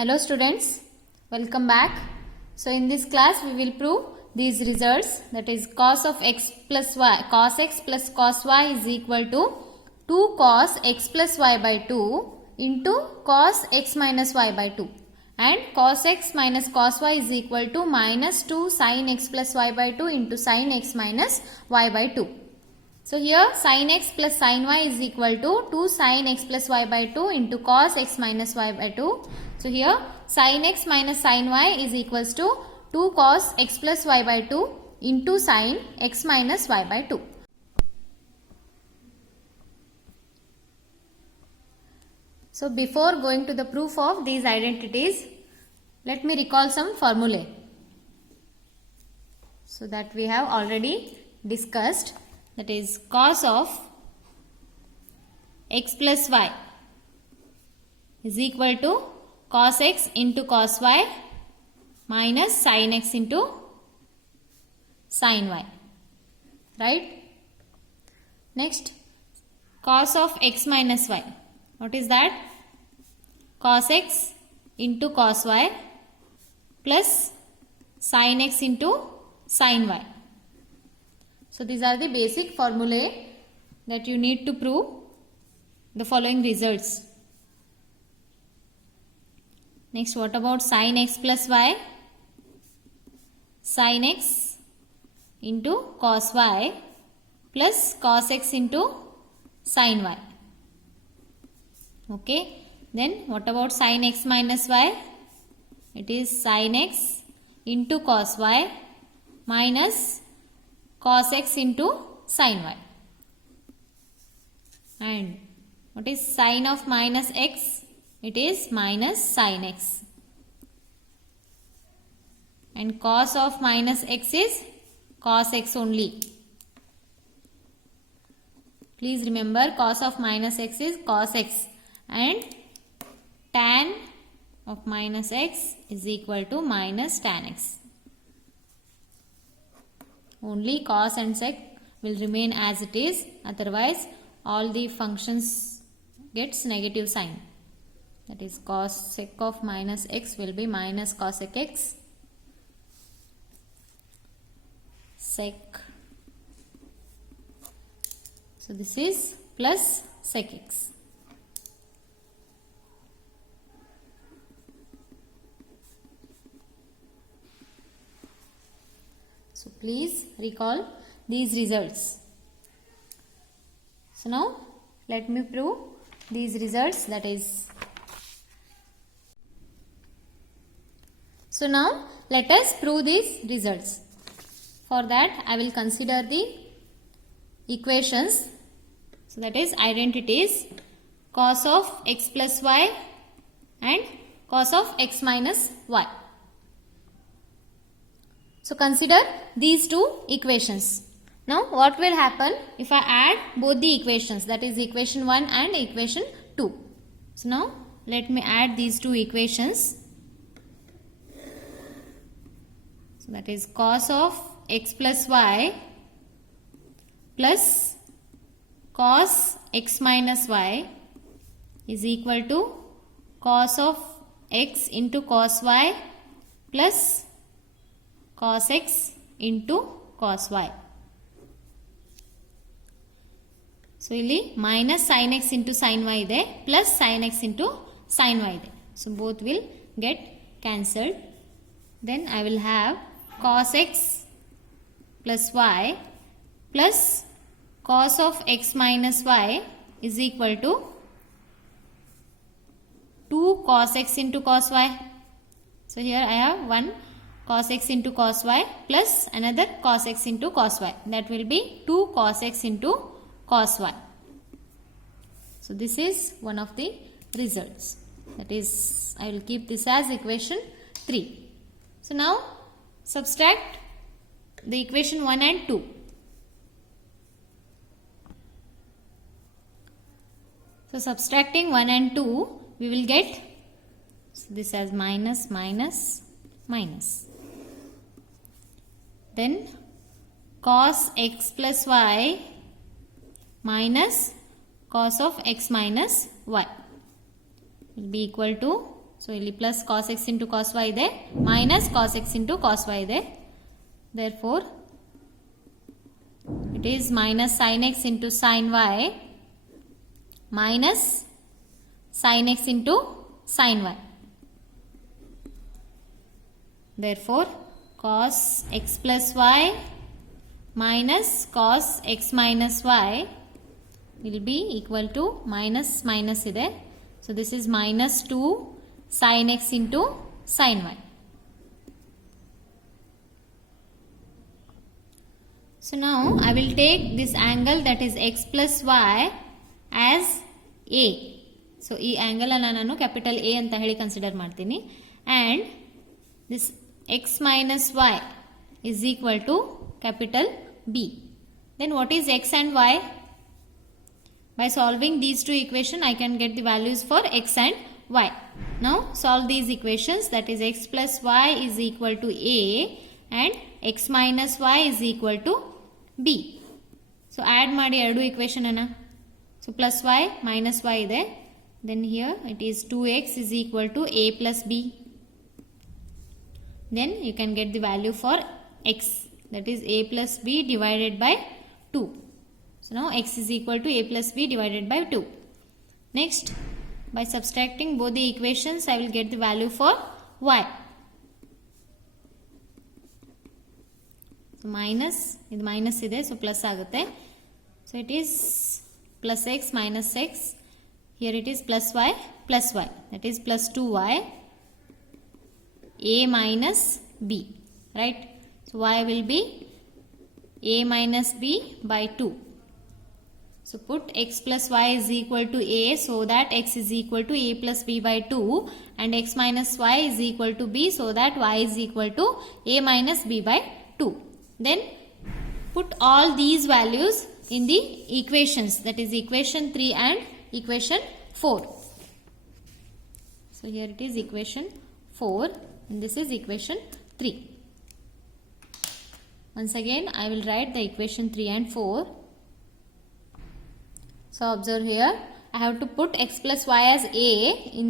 Hello students, welcome back. So in this class we will prove these results, that is cos of x plus y, cos x plus cos y is equal to 2 cos x plus y by 2 into cos x minus y by 2, and cos x minus cos y is equal to minus 2 sin x plus y by 2 into sin x minus y by 2. So here sin x plus sin y is equal to 2 sin x plus y by 2 into cos x minus y by 2. So here sin x minus sin y is equals to 2 cos x plus y by 2 into sin x minus y by 2. So before going to the proof of these identities, let me recall some formulae. So that we have already discussed, that is cos of x plus y is equal to cos x into cos y minus sin x into sin y, right? Next, cos of x minus y, what is that? Cos x into cos y plus sin x into sin y. So these are the basic formulae that you need to prove the following results. Next, what about sin x plus y? Sin x into cos y plus cos x into sin y. Okay. Then what about sin x minus y? It is sin x into cos y minus cos x into sin y. And what is sin of minus x? It is minus sin x. And cos of minus x is cos x only. Please remember, cos of minus x is cos x. And tan of minus x is equal to minus tan x. Only cos and sec will remain as it is, otherwise all the functions gets negative sign. That is cos sec of minus x will be minus cosec x, sec. So this is plus sec x. So please recall these results. So now let me prove these results, that is. So now let us prove these results. For that I will consider the equations. So that is identities, cos of x plus y and cos of x minus y. So consider these two equations. Now what will happen if I add both the equations, that is equation 1 and equation 2. So now let me add these two equations. So that is cos of x plus y plus cos x minus y is equal to cos of x into cos y plus cos x into cos y. So ಇಲ್ಲಿ minus sin x into sin y ಇದೆ, plus sin x into sin y ಇದೆ. So both will get cancelled. Then I will have cos x plus y plus cos of x minus y is equal to 2 cos x into cos y. So here I have one cos x into cos y plus another cos x into cos y. That will be 2 cos x into cos y. So this is one of the results. That is, I will keep this as equation 3. So now subtract the equation 1 and 2. So subtracting 1 and 2, we will get this as minus, minus, minus. Then cos x plus y minus cos of x minus y will be equal to so ಇಲ್ಲಿ plus cos X into cos Y ಇದೆ, minus cos X into cos Y ಇದೆ. Therefore it is minus sin x into sin y minus sin x into sin y. Therefore cos x plus y minus cos x minus y will be equal to minus minus ide. So this is minus 2 sin x into sin y. So now I will take this angle that is x plus y as a. So ಈ angle ಅನ್ನು ನಾನು capital A ಅಂತ ಹೇಳಿ consider ಮಾಡ್ತೀನಿ. And this x minus y is equal to capital B. Then what is x and y? By solving these two equations I can get the values for x and y. Now solve these equations, that is x plus y is equal to a and x minus y is equal to b. So add ಮಾಡಿ ಎರಡು equation ಅನ್ನು. So plus y minus y ಇದೆ. Then here it is 2x is equal to a plus b. Then you can get the value for x, that is a plus b divided by 2. So now x is equal to a plus b divided by 2. Next, by subtracting both the equations I will get the value for y. So minus, ಇದು minus ಇದೆ, so plus ಆಗುತ್ತೆ. So it is plus x minus x. Here it is plus y, that is plus 2y a minus b, right? So y will be a minus b by 2. So put x plus y is equal to a, so that x is equal to a plus b by 2, and x minus y is equal to b, so that y is equal to a minus b by 2. Then put all these values in the equations, that is equation 3 and equation 4. So here it is equation 4 and this is equation 3. Once again I will write the equation 3 and 4. So observe here, I have to put x plus y as a in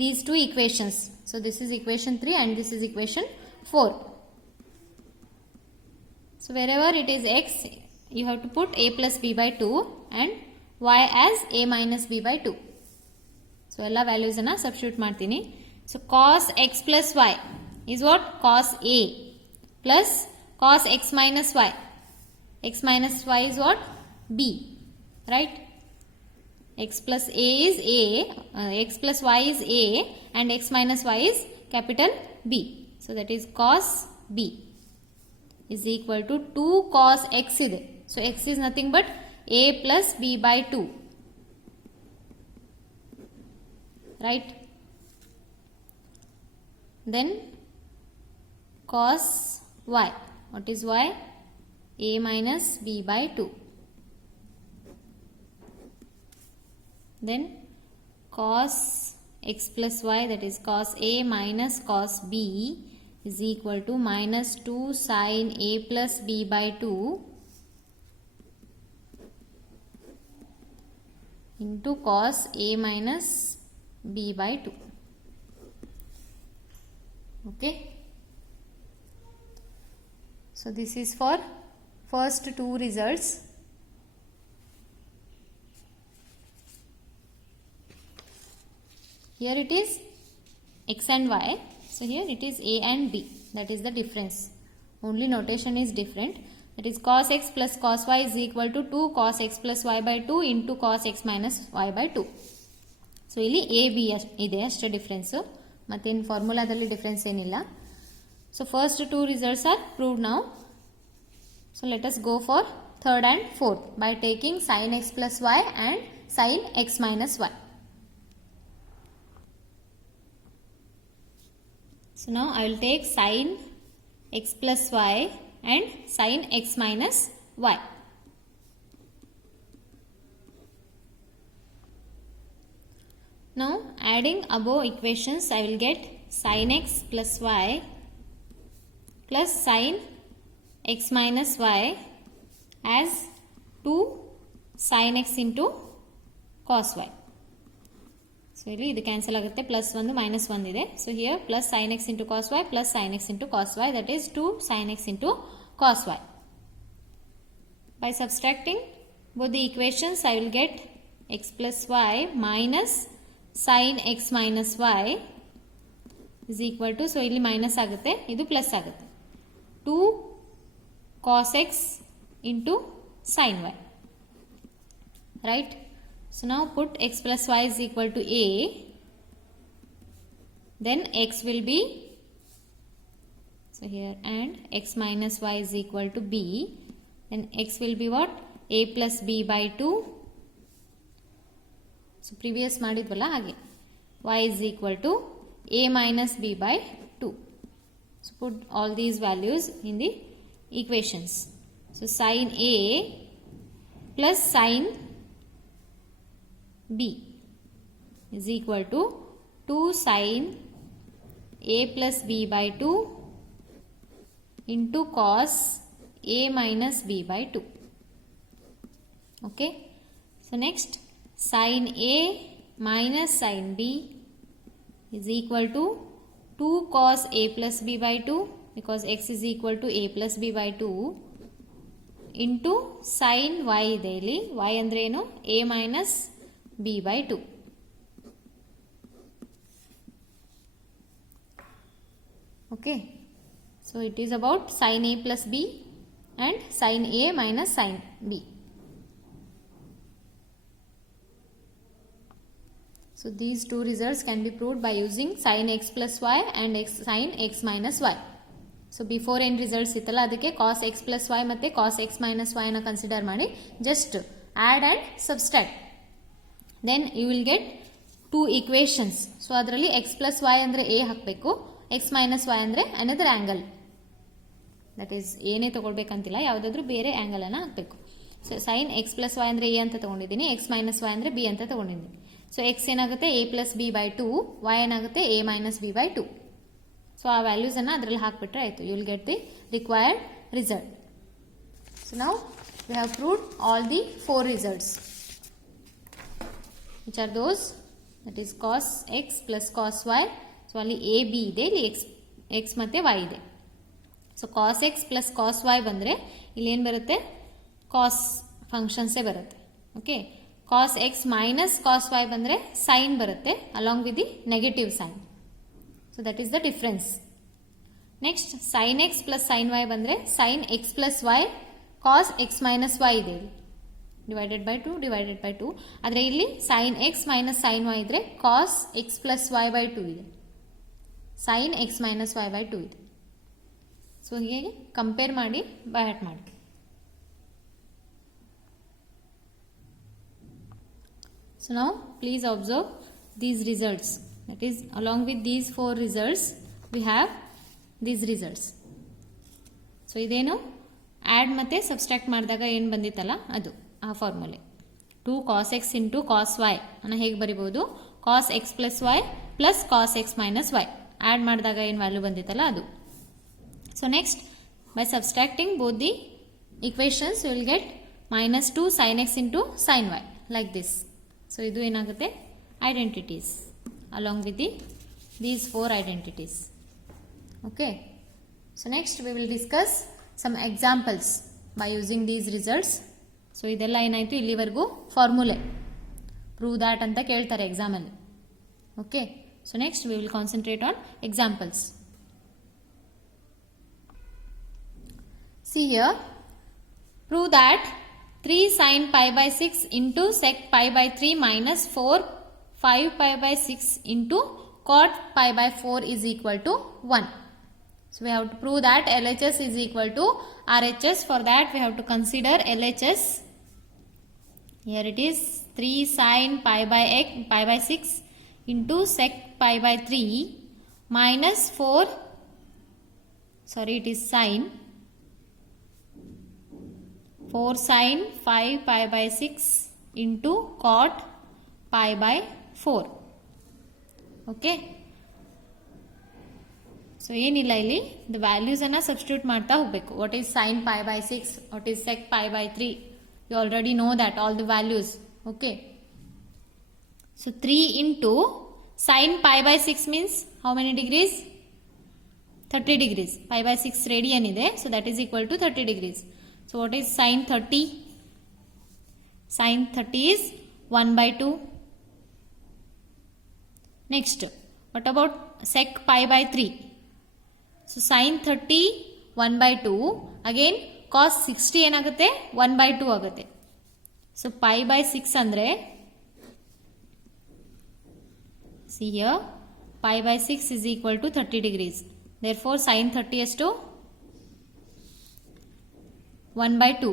these two equations. So this is equation 3 and this is equation 4. So wherever it is x, you have to put a plus b by 2 and y as a minus b by 2. So ಎಲ್ಲ values ಅನ್ನು substitute ಮಾಡ್ತೀನಿ. So cos x plus y is what? Cos a plus cos x minus y. X minus y is what? b, right? X plus a is a, x plus y is a and x minus y is capital B. So that is cos b is equal to 2 cos x ಇದೆ. So x is nothing but a plus b by 2, right? Then cos y, what is y? A minus b by 2. Then cos x plus y, that is cos a minus cos b is equal to minus 2 sin a plus b by 2 into cos a minus b by 2. Okay. So this is for first two results. Here it is x and y. So here it is a and b. That is the difference. Only notation is different. That is cos x plus cos y is equal to 2 cos x plus y by 2 into cos x minus y by 2. So ಇಲ್ಲಿ a b ಇದೆ ಅಷ್ಟೇ difference, ಮತ್ತೇನು ಫಾರ್ಮುಲಾದಲ್ಲಿ difference ಏನಿಲ್ಲ. So first two results are proved now. So let us go for third and fourth by taking sin x plus y and sin x minus y. So now I will take sin x plus y and sin x minus y. Now adding above equations I will get sin x plus y plus sin x minus y as 2 sin x into cos y. So ಇಲ್ಲಿ ಇದು cancel ಆಗುತ್ತೆ, plus ಒಂದು minus ಒಂದಿದೆ. So here plus sine x into cos y plus sine x into cos y, that is 2 sin x into cos y. By subtracting both the equations, I will get x plus y minus sin x minus y is equal to, so ಇಲ್ಲಿ minus ಆಗುತ್ತೆ, ಇದು plus ಆಗುತ್ತೆ, 2 cos x into sin y, right? So now put x plus y is equal to a, then x will be, so here, and x minus y is equal to b, then x will be what? A plus b by 2. So previous ಮಾಡಿದ್ವಲ್ಲ ಹಾಗೆ, y is equal to a minus b by 2. So put all these values in the equations. So sin a plus sin b is equal to 2 sin a plus b by 2 into cos a minus b by 2. Okay. So next, sin a minus sin b is equal to 2 cos a plus b by 2, because x is equal to a plus b by 2, into sin y ಇದೆ ಇಲ್ಲಿ, y ಅಂದ್ರೆ ಏನು? a minus b by 2. Okay. So it is about sin a plus b and sin a minus sin b. So these two results can be proved by using sin x plus y and sin x minus y. So before end results ಇತ್ತಲ್ಲ, ಅದಕ್ಕೆ cos x plus y ಮತ್ತೆ cos x minus y ನ consider ಮಾಡಿ just add and subtract. Then you will get two equations. So ಅದರಲ್ಲಿ x plus y ಅಂದರೆ a ಹಾಕಬೇಕು, x minus y ಅಂದರೆ another angle. That is ಏನೇ ತೊಗೊಳ್ಬೇಕಂತಿಲ್ಲ, ಯಾವುದಾದ್ರೂ ಬೇರೆ ಆ್ಯಂಗಲನ್ನು ಹಾಕಬೇಕು. So sine X plus Y ಅಂದರೆ ಎ ಅಂತ ತೊಗೊಂಡಿದ್ದೀನಿ, ಎಕ್ಸ್ ಮೈನಸ್ ವೈ ಅಂದರೆ ಬಿ ಅಂತ ತೊಗೊಂಡಿದ್ದೀನಿ. ಸೊ ಎಕ್ಸ್ ಏನಾಗುತ್ತೆ A plus B by 2, Y ಏನಾಗುತ್ತೆ A minus B by 2. So ಆ ವ್ಯಾಲ್ಯೂಸನ್ನು ಅದರಲ್ಲಿ ಹಾಕಿಬಿಟ್ರೆ ಆಯಿತು, you will get the required result. So ನಾವು we have proved all the 4 results, which are those, that is cos x plus cos Y. So ಅಲ್ಲಿ A B ಇದೆ, ಇಲ್ಲಿ X ಮತ್ತು ವೈ ಇದೆ. So cos X plus cos Y ಬಂದರೆ ಇಲ್ಲೇನು ಬರುತ್ತೆ, cos ಫಂಕ್ಷನ್ಸೇ ಬರುತ್ತೆ. Okay, cos X minus cos Y ಬಂದರೆ ಸೈನ್ ಬರುತ್ತೆ along with the negative sign. So that is the difference. Next sine X plus sine Y ಬಂದರೆ sine X plus Y cos X minus Y ಇದೆ, divided by 2 divided by 2. ಆದರೆ ಇಲ್ಲಿ sign x minus sine y ಇದ್ರೆ cos X plus y by 2 ಇದೆ, sine x minus y by 2 ಇದೆ. So ಹೀಗೆ compare ಮಾಡಿ by heart ಮಾಡಿ. So now please observe these results, that is along with these 4 results we have these results. So ಇದೇನು add ಮತ್ತು subtract ಮಾಡಿದಾಗ ಏನು ಬಂದಿತ್ತಲ್ಲ ಅದು ಆ formulae. 2 cos x into cos y ಅನ್ನು ಹೇಗೆ ಬರಿಬೋದು, cos X plus y plus cos X minus y add ಮಾಡಿದಾಗ ಏನು ವ್ಯಾಲ್ಯೂ ಬಂದಿತ್ತಲ್ಲ ಅದು. So next, by subtracting both the equations you will get minus 2 sin x into sin y like this. So idu enagutte identities along with these 4 identities. Okay, so next we will discuss some examples by using these results. So idella enayitu illivargu formula prove that anta keltare exam alli. Okay, so next we will concentrate on examples. See here, prove that 3 sin pi by 6 into sec pi by 3 minus 4 5 pi by 6 into cot pi by 4 is equal to 1. So we have to prove that LHS is equal to RHS. For that we have to consider LHS. Here it is 3 sin pi by 6 into sec pi by 3 minus 4, sorry it is sin 4 sin 5 pi by 6 into cot pi by 4. Okay. So ಏನಿಲ್ಲ ಇಲ್ಲಿ the values ಅನ್ನ substitute ಮಾಡ್ತಾ ಹೋಗಬೇಕು. What is sin pi by 6, what is sec pi by 3, you already know that all the values. Okay. So 3 into sine pi by 6 means how many degrees? 30 degrees. Pi by 6 radian ide. So that is equal to 30 degrees. So what is sine 30? Sine 30 is 1 by 2. Next, what about sec pi by 3? So sine 30 1 by 2. Again cos 60 ಏನಾಗುತ್ತೆ 1 by 2 ಆಗುತ್ತೆ. So pi by 6 andre, see here, pi by 6 is equal to 30 degrees. Therefore sine 30 is to 1 by 2.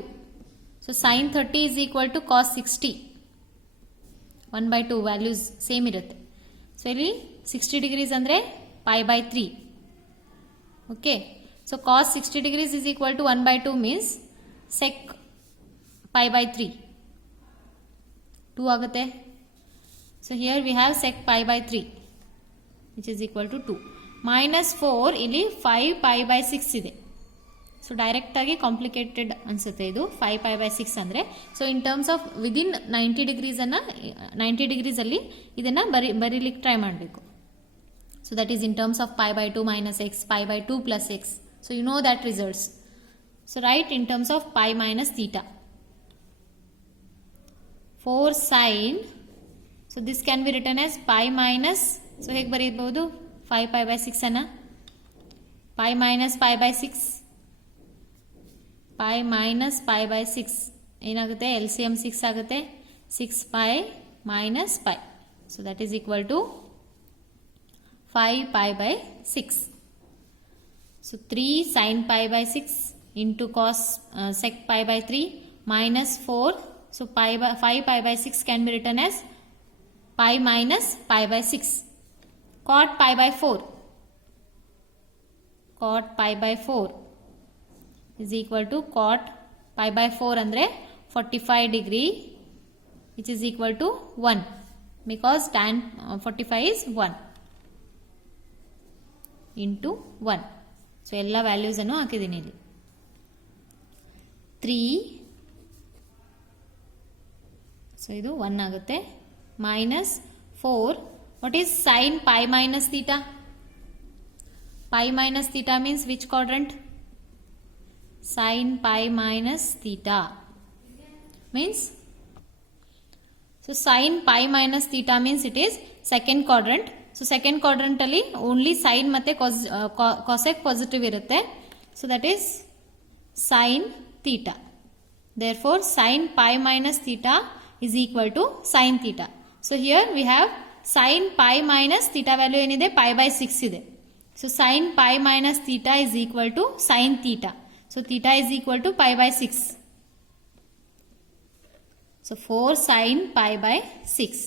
So sine 30 is equal to cos 60. 1 by 2 values same irutte. So ಇಲ್ಲಿ 60 degrees andre pi by 3. Okay. So cos 60 degrees is equal to 1 by 2 means sec pi by 3. 2 ಆಗುತ್ತೆ. So here we have sec pi by 3 which is equal to 2. Minus 4 ಇಲ್ಲಿ 5 pi by 6 ಇದೆ. So direct ಆಗಿ complicated ಅನ್ಸುತ್ತೆ ಇದು 5 pi by 6 ಅಂದರೆ. So in terms of within 90 degrees ಅನ್ನ 90 degrees ಅಲ್ಲಿ ಇದನ್ನ ಬರೀಲಿಕ್ಕೆ ಟ್ರೈ ಮಾಡಬೇಕು. So that is in terms of pi by 2 minus x, pi by 2 plus x. So you know that results. So write in terms of pi minus theta. 4 sine. So this can be written as pi minus. So ಹೇಗೆ ಬರೆಯಬಹುದು 5 pi by 6 ಅನ್ನ pi minus pi by 6. pi minus pi by 6 ಏನಾಗುತ್ತೆ LCM 6 ಆಗುತ್ತೆ. 6 pi minus pi. So that is equal to 5 pi by 6. So 3 sin pi by 6 into cos sec pi by 3 minus 4. So 5 pi by 6 can be written as pi minus pi by 6. Cot pi by 4. Cot pi by 4 is equal to cot pi by 4 andre 45 degree which is equal to 1 because tan 45 is 1 into 1. So ಎಲ್ಲ values ಅನ್ನು ಹಾಕಿದ್ದೀನಿ ಇಲ್ಲಿ. 3 so ಇದು 1 ಆಗುತ್ತೆ minus 4. What is sin pi minus theta? Pi minus theta means which quadrant? Sin pi minus theta means, so sin pi minus theta means it is second quadrant. So second quadrant ಅಲ್ಲಿ only sin ಮತ್ತೆ cosec positive ಇರುತ್ತೆ. So that is sin theta. Therefore sin pi minus theta is equal to sin theta. So here we have sin pi minus theta value ಏನಿದೆ pi by 6 ಇದೆ. So sin pi minus theta is equal to sin theta. So theta is equal to pi by 6. So 4 sin pi by 6.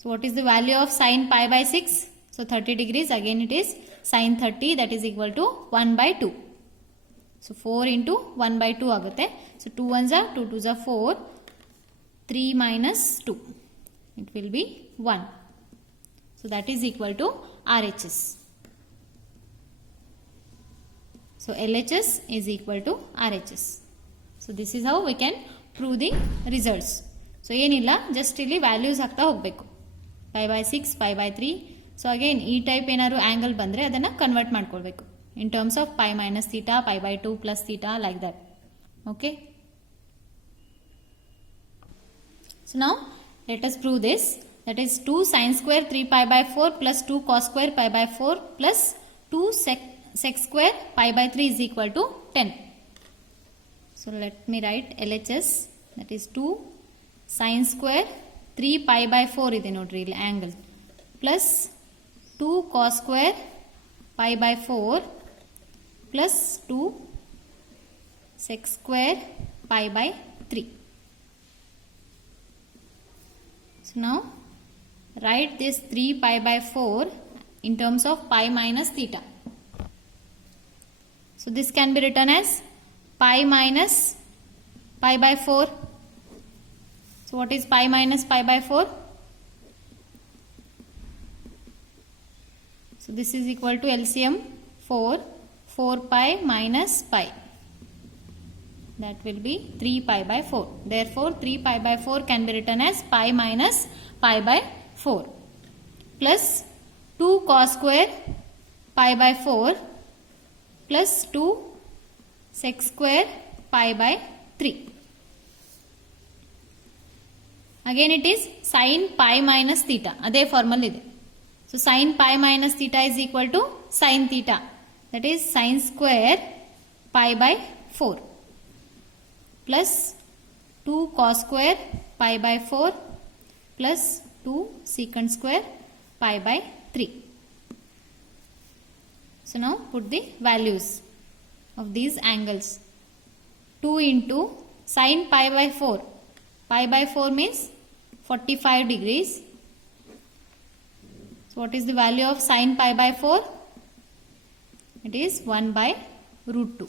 So what is the value of sin pi by 6? So 30 degrees, again it is sin 30, that is equal to 1 by 2. So 4 into 1 by 2 ಆಗುತ್ತೆ. So 2 ones are 2 twos are 4. 3 minus 2. It will be 1. So that is equal to RHS. So LHS is equal to RHS. So this is how we can prove the results. So ಏನಿಲ್ಲ just ಇಲ್ಲಿ values ಹಾಕ್ತಾ ಹೋಗಬೇಕು. pi by 6, pi by 3. So again ಈ type ಏನಾದ್ರು angle ಬಂದರೆ ಅದನ್ನು convert ಮಾಡ್ಕೊಳ್ಬೇಕು in terms of pi minus theta, pi by 2 plus theta, like that. Okay. So now let us prove this. That is 2 sin square 3 pi by 4 plus 2 cos square pi by 4 plus 2 sec square pi by 3 is equal to 10. So let me write LHS, that is 2 sin square 3 pi by 4 ಇದೆ ನೋಡ್ರಿ ಇಲ್ಲಿ angle plus 2 cos square pi by 4 plus 2 sec square pi by 3. So now write this 3 pi by 4 in terms of pi minus theta. So this can be written as pi minus pi by 4. So what is pi minus pi by 4? So this is equal to LCM 4 pi minus pi. that will be 3 pi by 4. Therefore 3 pi by 4 can be written as pi minus pi by 4 plus 2 cos square pi by 4 plus 2 sec square pi by 3. Again it is sin pi minus theta. Adhe formula ide. So sin pi minus theta is equal to sin theta. That is sin square pi by 4 plus 2 cos square pi by 4 plus 2 secant square pi by 3. So now put the values of these angles. 2 into sin pi by 4. Pi by 4 means 45 degrees. So what is the value of sin pi by 4? It is 1 by root 2.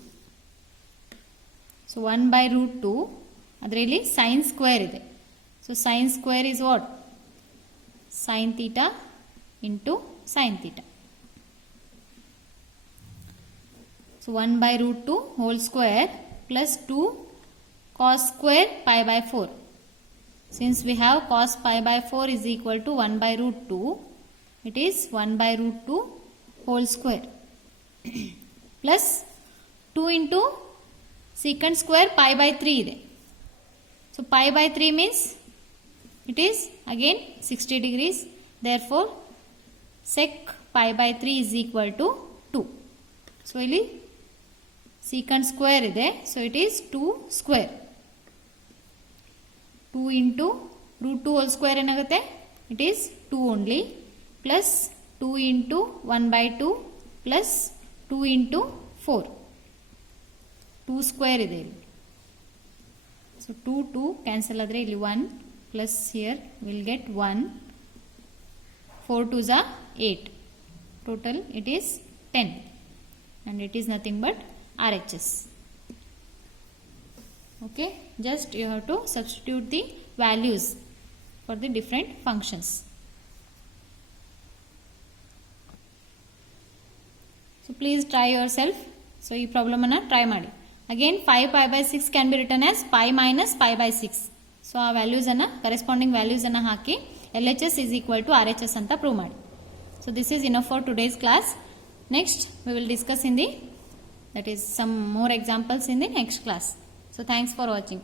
So 1 by root 2 adrelli sin square ide. So sin square is what? Sin theta into sin theta. So 1 by root 2 whole square plus 2 cos square pi by 4. Since we have cos pi by 4 is equal to 1 by root 2, it is 1 by root 2 whole square plus 2 into secant square pi by 3 ide. So pi by 3 means it is again 60 degrees. Therefore sec pi by 3 is equal to 2. So ಇಲ್ಲಿ secant square ಇದೆ. So it is 2 square. 2 into root 2 whole square ಏನಾಗುತ್ತೆ? It is 2 only plus 2 into 1 by 2 plus 2 into 4. 2 square ಇದೆ ಇಲ್ಲಿ. So 2 cancel ಆದರೆ ಇಲ್ಲಿ 1 plus here we will get 1. 4 2s are 8. Total it is 10 and it is nothing but RHS. Okay, just you have to substitute the values for the different functions. So please try yourself. So ee problem anna try ಮಾಡಿ. Again 5 pi by 6 can be written as pi minus pi by 6. So ಆ values anna corresponding values anna hockey LHS is equal to RHS ಅಂತ prove ಮಾಡಿ. So this is enough for today's class. Next we will discuss in the that is some more examples in the next class. So thanks for watching.